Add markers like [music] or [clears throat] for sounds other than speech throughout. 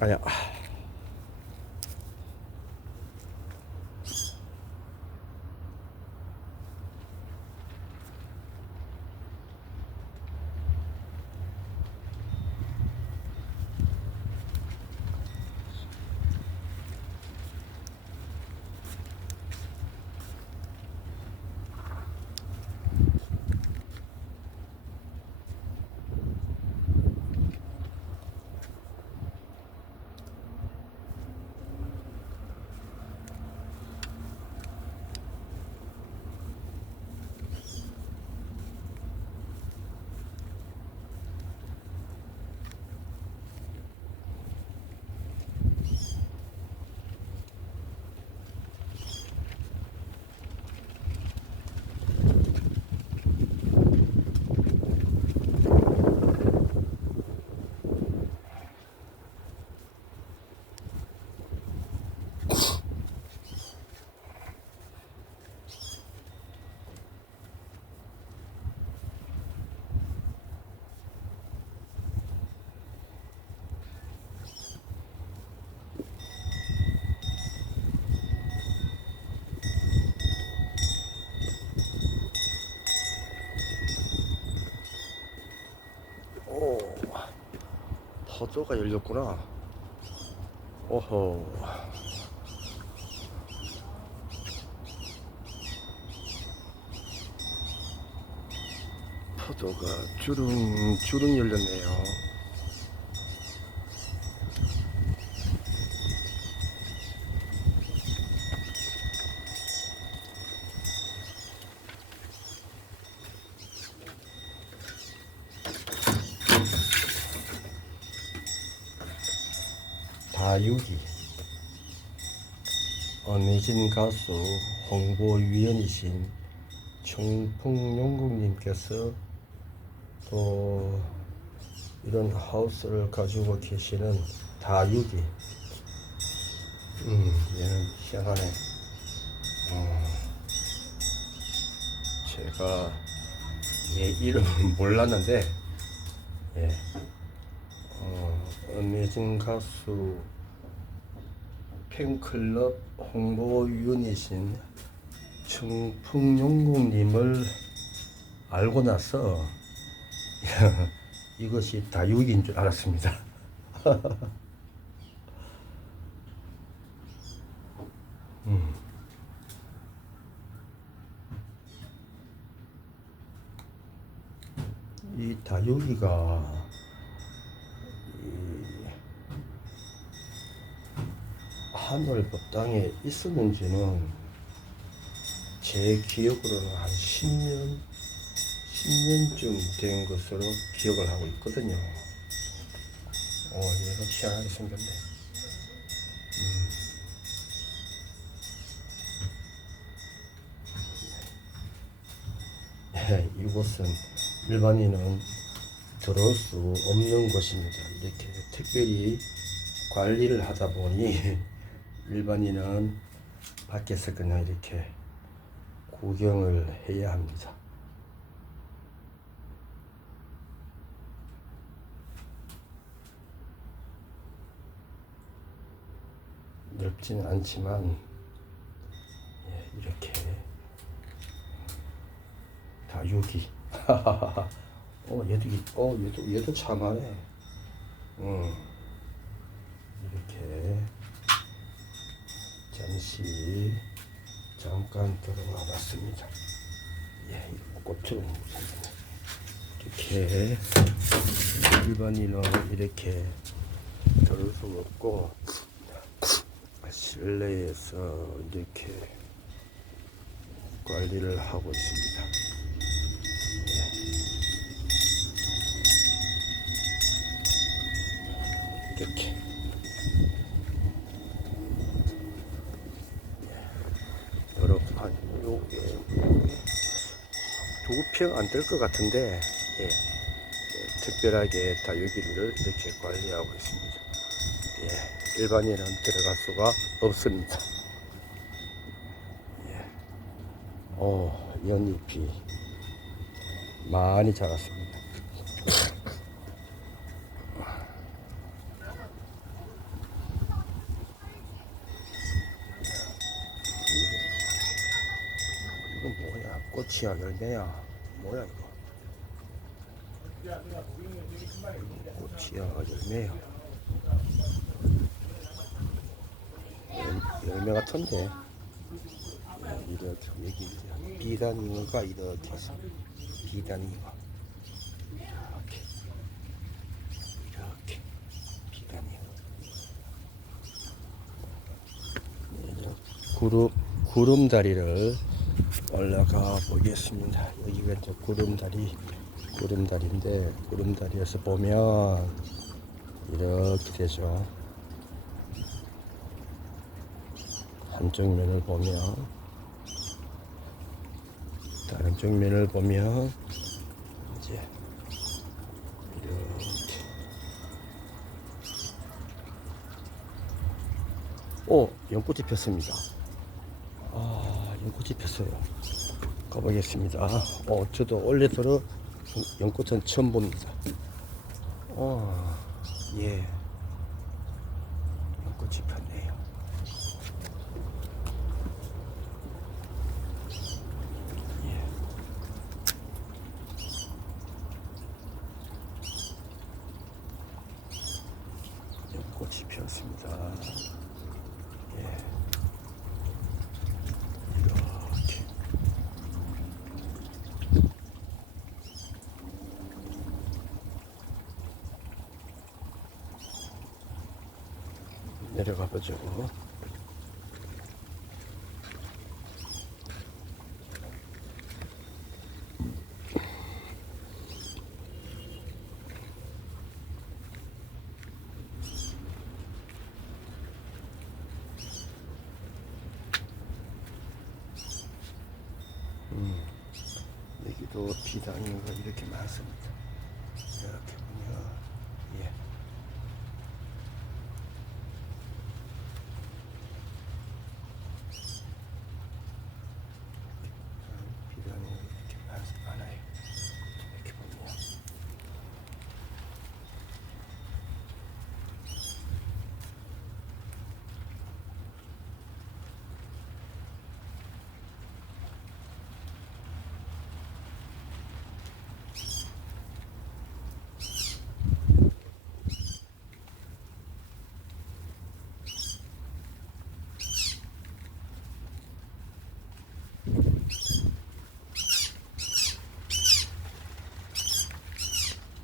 아니야. 오, 포도가 열렸구나. 오호. 포도가 주릉 주릉 열렸네요. 다육이 어미진 가수 홍보위원이신 충풍용국님께서 또 이런 하우스를 가지고 계시는 다육이 음 얘는 희한하네. 어, 제가 얘 이름을 [laughs] 몰랐는데 예. 어, 어메이징 가수 팬클럽 홍보 유닛인 청풍용국님을 알고 나서 [laughs] 이것이 다육인 줄 알았습니다. [laughs] 음. 이 다육이가 이 하늘법 땅에 있었는지는 제 기억으로는 한 10년, 10년쯤 된 것으로 기억을 하고 있거든요. 어, 얘가 희한하게 생겼네. 음. 이곳은 일반인은 들어올 수 없는 곳입니다. 이렇게 특별히 관리를 하다 보니 일반인은 밖에서 그냥 이렇게 구경을 해야 합니다. 넓지는 않지만 예, 이렇게 다육이 [laughs] 어 얘도 이- 어 얘도 얘도 참하네. 음 이렇게 잠시 잠깐 들어가 봤습니다. 예 생겼네 이렇게 일반인은 이렇게 들을 수 없고 실내에서 이렇게 관리를 하고 있습니다. 이렇게 수평 안 될 것 같은데 예, 예, 특별하게 다육이를 이렇게 관리하고 있습니다. 예, 일반인은 들어갈 수가 없습니다. 예, 오, 연잎이 많이 자랐습니다. 이거 뭐야? 꽃이야, 열매야. 뭐야 이거? 꽃이야 열매야 열, 열매 같은데. 이렇게 여기 이제 비단이가 이렇게 있어 비단이가 이렇게. 이렇게. 비단이가 이제 구름 구름다리를 올라가 보겠습니다. 여기가 이제 구름다리 구름다리인데 구름다리에서 보면 이렇게 되죠. 한쪽 면을 보면 다른 쪽 면을 보면 이제 이렇게 오 연꽃이 폈습니다. 아 연꽃이 폈어요. 가보겠습니다. 어 저도 원래 들어 연꽃은 처음 봅니다. 어, 예. 연꽃이 폈네요. 예. 연꽃이 피었습니다. 예. 이렇게. 내려가 보죠. 음, 여기도 비단이가 이렇게 많습니다. 이렇게 보면, 예. 비단이 이렇게 많- 많아요. 이렇게 보면.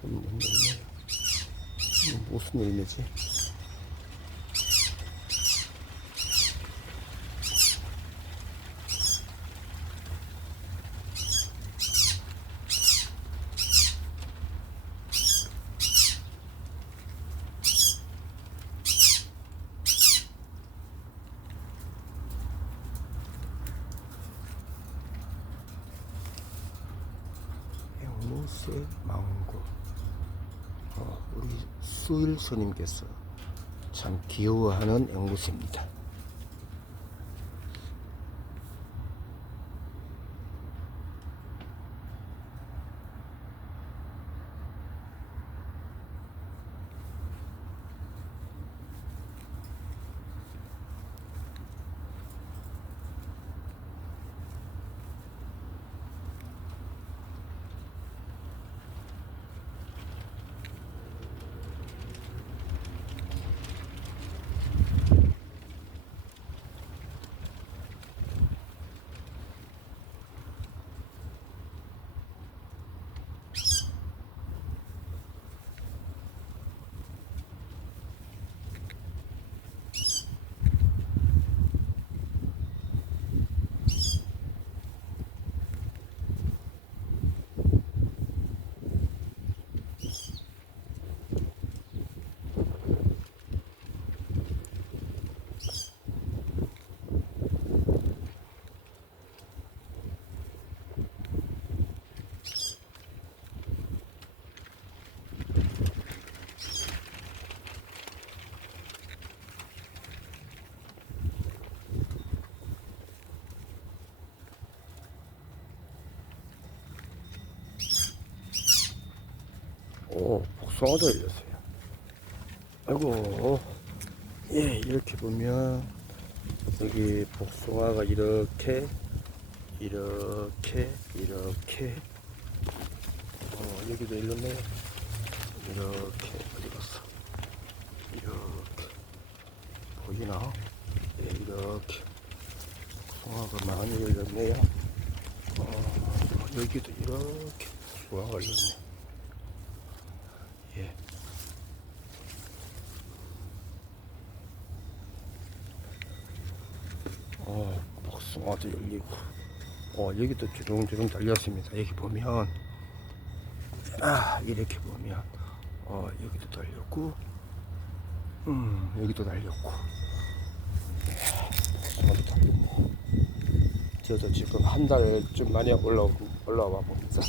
음, 열매요. 음, 무슨 열매지? 앵무새 망고 어, 우리 수일 스님께서 참 귀여워하는 앵무새입니다. 오, 복숭아도 열렸어요. 아이고, 예, 이렇게 보면, 여기 복숭아가 이렇게 이렇게 이렇게. 어 여기도 일렀네 이렇게 어디 갔어 이렇게 보이나? 네, 이렇게. 송화가 많이 열렸네요. 어, 여기도 이렇게 송화가 열렸네 예. 어, 복숭아도 열리고, 어, 여기도 주렁주렁 달렸습니다. 여기 보면, 아, 이렇게 보면, 어, 여기도 달렸고, 음, 여기도 달렸고, 네, 복숭아도 달렸네. 저도 지금 한 달쯤 만에 올라, 올라와 봅니다.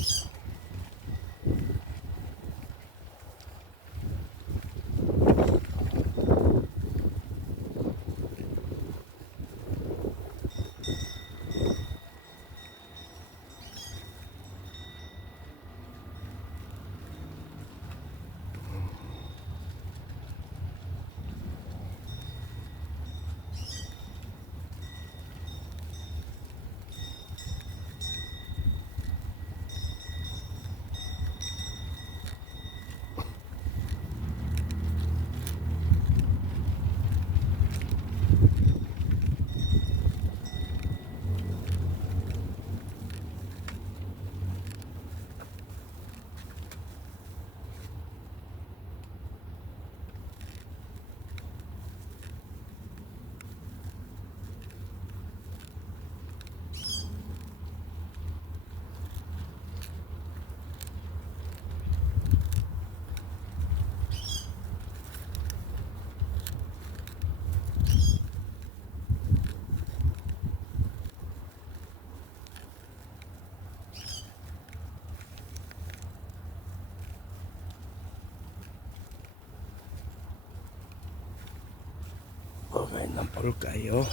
있나 볼까요?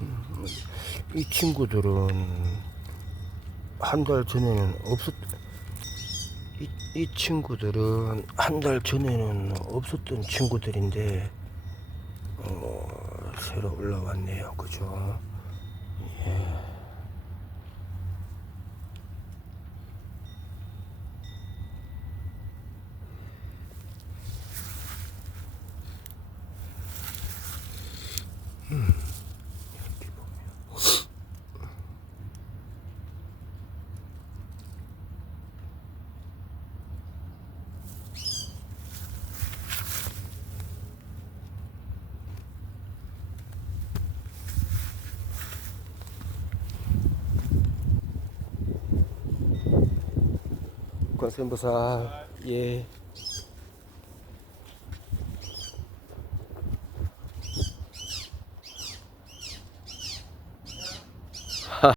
음, [clears throat] 이 친구들은 한 달 전에는 없었 이, 이 친구들은 한 달 전에는 없었던 친구들인데 어, 새로 올라왔네요. 그죠? 이 관세음보살 예